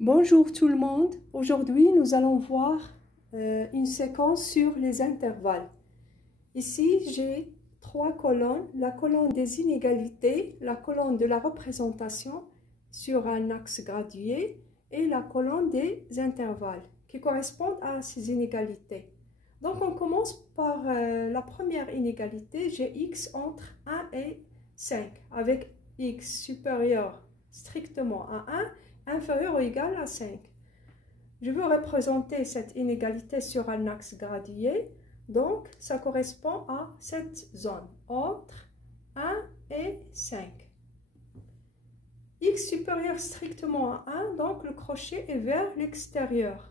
Bonjour tout le monde, aujourd'hui nous allons voir une séquence sur les intervalles. Ici j'ai trois colonnes, la colonne des inégalités, la colonne de la représentation sur un axe gradué et la colonne des intervalles qui correspondent à ces inégalités. Donc on commence par la première inégalité, j'ai x entre 1 et 5 avec x supérieur strictement à 1 inférieur ou égal à 5. Je veux représenter cette inégalité sur un axe gradué, donc ça correspond à cette zone entre 1 et 5. X supérieur strictement à 1, donc le crochet est vers l'extérieur.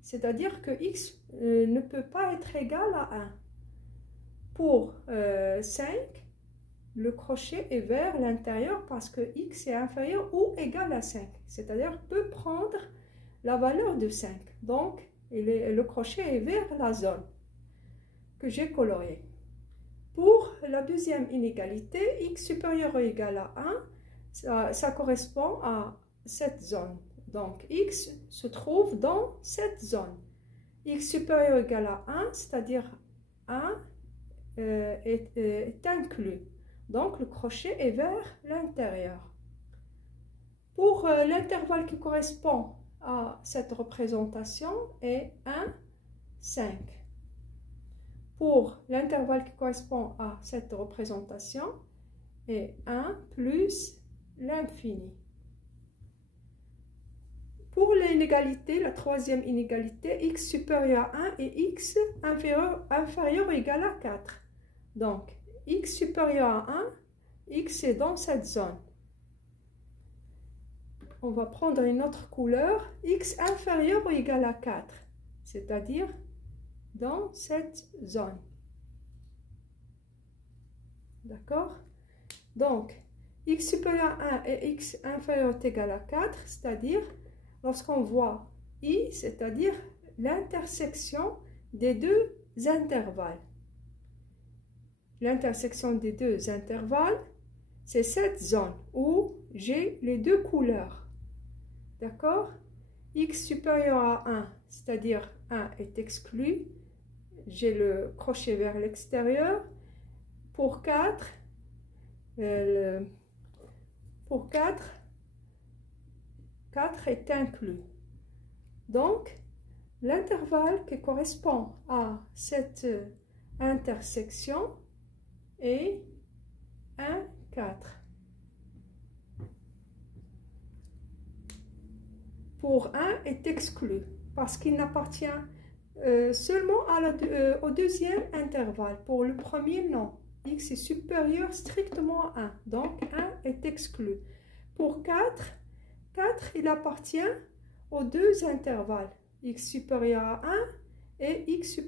C'est-à-dire que x ne peut pas être égal à 1. Pour 5, le crochet est vers l'intérieur parce que x est inférieur ou égal à 5, c'est-à-dire peut prendre la valeur de 5. Donc, le crochet est vers la zone que j'ai coloriée. Pour la deuxième inégalité, x supérieur ou égal à 1, ça correspond à cette zone. Donc, x se trouve dans cette zone. X supérieur ou égal à 1, c'est-à-dire 1 est inclus. Donc, le crochet est vers l'intérieur. Pour l'intervalle qui correspond à cette représentation est 1, 5. Pour l'intervalle qui correspond à cette représentation est 1 plus l'infini. Pour l'inégalité, la troisième inégalité, x supérieur à 1 et x inférieur ou égal à 4. Donc, x supérieur à 1, x est dans cette zone. On va prendre une autre couleur, x inférieur ou égal à 4, c'est-à-dire dans cette zone. D'accord? Donc, x supérieur à 1 et x inférieur ou égal à 4, c'est-à-dire lorsqu'on voit I, c'est-à-dire l'intersection des deux intervalles. L'intersection des deux intervalles, c'est cette zone où j'ai les deux couleurs. D'accord? X supérieur à 1, c'est-à-dire 1 est exclu. J'ai le crochet vers l'extérieur. Pour 4, 4 est inclus. Donc, l'intervalle qui correspond à cette intersection est 1, 4. Pour 1 est exclu parce qu'il n'appartient seulement au deuxième intervalle. Pour le premier, non. X est supérieur strictement à 1. Donc, 1 est exclu. Pour 4, il appartient aux deux intervalles. X supérieur à 1 et x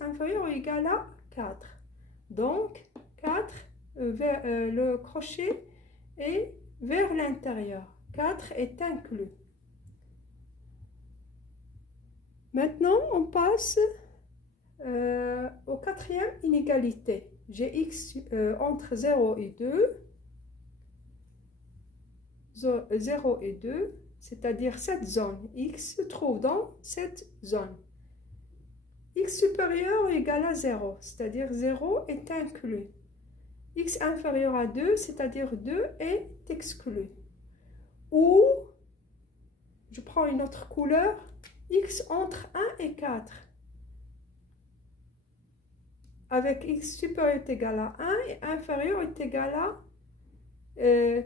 inférieur ou égal à 4. Donc, 4, le crochet est vers l'intérieur. 4 est inclus. Maintenant, on passe aux quatrième inégalité. J'ai x entre 0 et 2. 0 et 2, c'est-à-dire cette zone. X se trouve dans cette zone. X supérieur ou égal à 0, c'est-à-dire 0 est inclus. X inférieur à 2, c'est-à-dire 2 est exclu. Ou, je prends une autre couleur, x entre 1 et 4. Avec x supérieur est égal à 1 et inférieur est égal à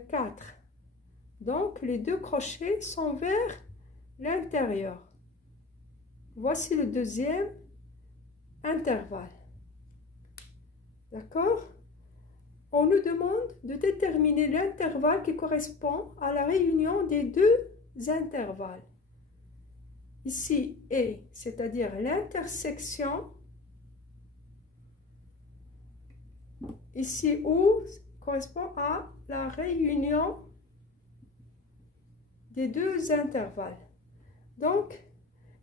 4. Donc, les deux crochets sont vers l'intérieur. Voici le deuxième intervalle. D'accord? On nous demande de déterminer l'intervalle qui correspond à la réunion des deux intervalles. Ici, E, c'est-à-dire l'intersection. Ici, O correspond à la réunion des deux intervalles. Donc,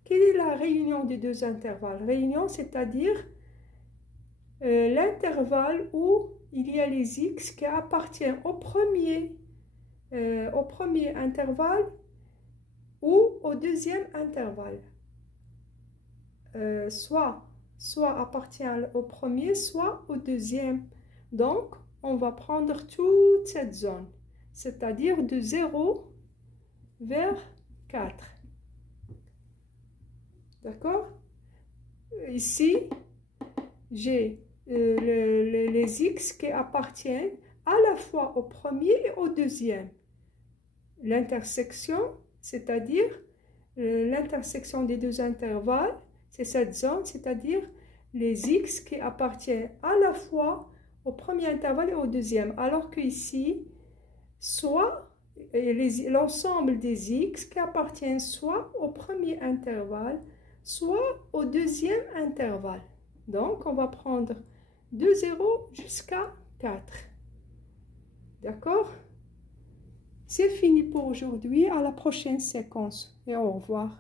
quelle est la réunion des deux intervalles? Réunion, c'est-à-dire l'intervalle où il y a les x qui appartiennent au premier intervalle ou au deuxième intervalle. Soit appartient au premier, soit au deuxième. Donc, on va prendre toute cette zone, c'est-à-dire de 0 vers 4. D'accord? Ici, j'ai les x qui appartiennent à la fois au premier et au deuxième. L'intersection, c'est-à-dire l'intersection des deux intervalles, c'est cette zone, c'est-à-dire les x qui appartiennent à la fois au premier intervalle et au deuxième. Alors que ici, soit l'ensemble des x qui appartiennent soit au premier intervalle, soit au deuxième intervalle. Donc, on va prendre de 0 jusqu'à 4. D'accord? C'est fini pour aujourd'hui. À la prochaine séquence et au revoir.